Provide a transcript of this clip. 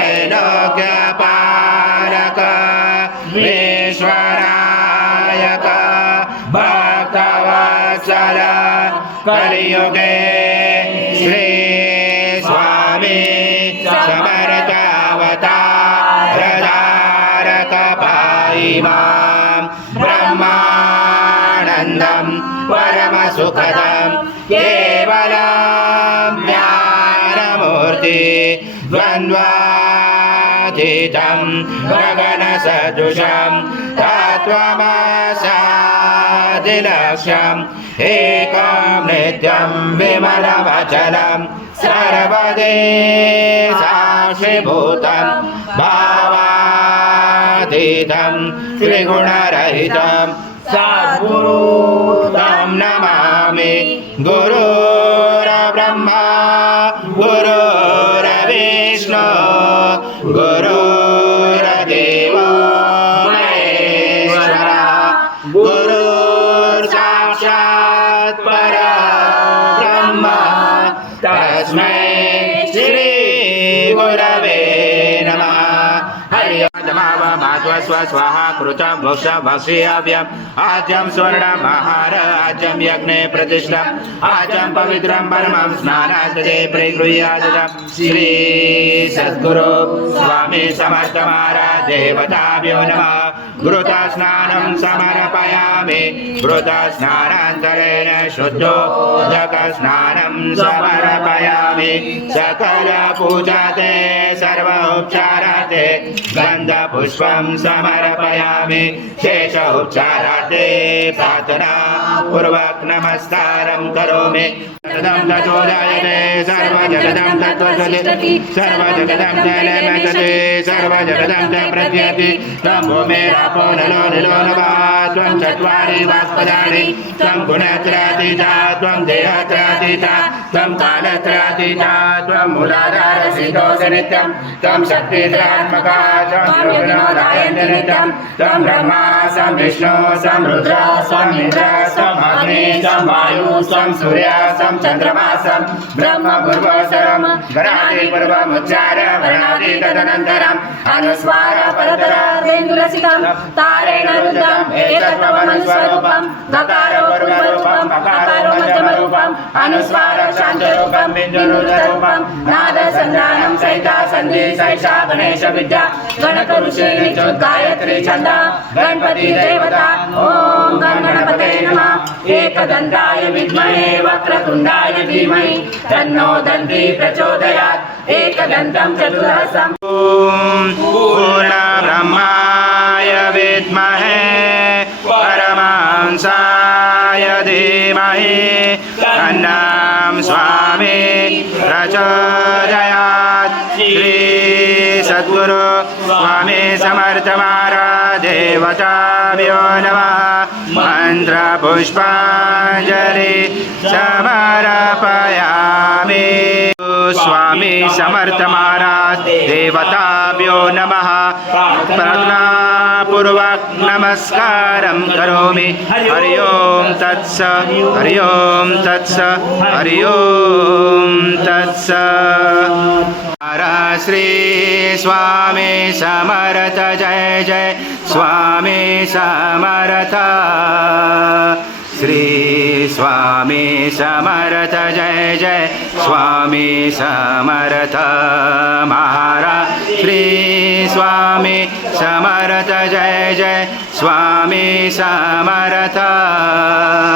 त्रैलोक्यपालक विश्वनायक भक्तवत्सल कलियुगे श्री स्वामी समर्थावतारधारक पाहि मां ब्रह्मानन्दं परमसुखदं केवलं ज्ञानमूर्ति द्वन्द्वातीतं गगनसदृशं तत्त्वमसादिलक्ष्यम् एकं नित्यं विमलमचलं सर्वदेशाक्षिभूतं भावातीतं त्रिगुणरहितं सद्गुरुं नमामि गुरुर्ब्रह्मा गुरुर्विष्णु गुरुर्देवो महेश्वरः गुरुर्साक्षात् परब्रह्म तस्मै श्री गुरवे नमः। हरि स्वाहा कृतं मोक्ष भक्ष्याव्यम् आज्यं स्वर्णमहार आज्यं यज्ञे प्रतिष्ठम् आज्यं पवित्रं परमं स्नानादे प्रगृह्यादम् श्री सद्गुरु स्वामी समर्थ महाराज देवताभ्यो नमः। घृतस्नानं समर्पयामि घृतस्नानान्तरेण शुद्धोदकस्नानं समर्पयामि सकल पूजाते सर्वोपचाराते गन्धपुष्पं समर्पयामि शेष उपचाराते प्रार्थना पूर्वक नमस्कारं करोमि। जगदं तत्त्वजायते सर्वजगदं तत्त्वसति सर्वजगदं तैलमचते सर्वजगदं च प्रत्यति त्वं भूमिरापो नलो निलो नभः त्वं चत्वारि वाक्पदानि त्वं गुणत्रयातीता त्वं देहत्रयातीता त्वं कालत्रयातीता त्वं मूलाधारसिद्धोऽसनित्यं त्वं शक्तित्रयात्मका त्वं योगिनोदायनित्यं त्वं ब्रह्मा स्वं विष्णु स्वं रुद्र स्वं इन्द्र स्वं अग्नि स्वं वायु स्वं सूर्य स्वं चन्द्रमा स्वं ब्रह्म पूर्वोत्तरं गणादि पूर्वमुच्चार वर्णादि तदनन्तरम् अनुस्वार परतरेन्दुरसिकं तारेण रुद्धम् एकत्वमनुस्वरूपं गकारो पूर्वरूपं अकारो मध्यमरूपं अनुस्वार शान्तरूपं बिन्दुरूपं नादसन्धानं सहिता सन्धि सैषा गणेश विद्या गणकऋषि गायत्री छन्द गणपति देवता ॐ गणपते नमः। एकदन्ताय विद्महे वक्रतुण्डाय धीमहि तन्नो दन्ती प्रचोदयात् एकदन्तं चतुर्हस्तं पूर्णब्रह्माय विद्महे परमहंसाय धीमहि तन्नं स्वामी प्रचोदयात्। श्री सद्गुरु स्वामी समर्थ महाराज देवताभ्यो नमः। मंत्र पुष्पांजलि समर्पयामि। स्वामी समर्थ महाराज देवताभ्यो नमः। प्रार्थना पूर्वक नमस्कारं करोमि। हरि ओम तत्स हरि ओम तत्स हरि ओम तत्स। श्री स्वामी समर्थ जय जय स्वामी समर्थ। श्री स्वामी समर्थ जय जय स्वामी समर्थ महाराज। श्री स्वामी समर्थ जय जय स्वामी समर्थ।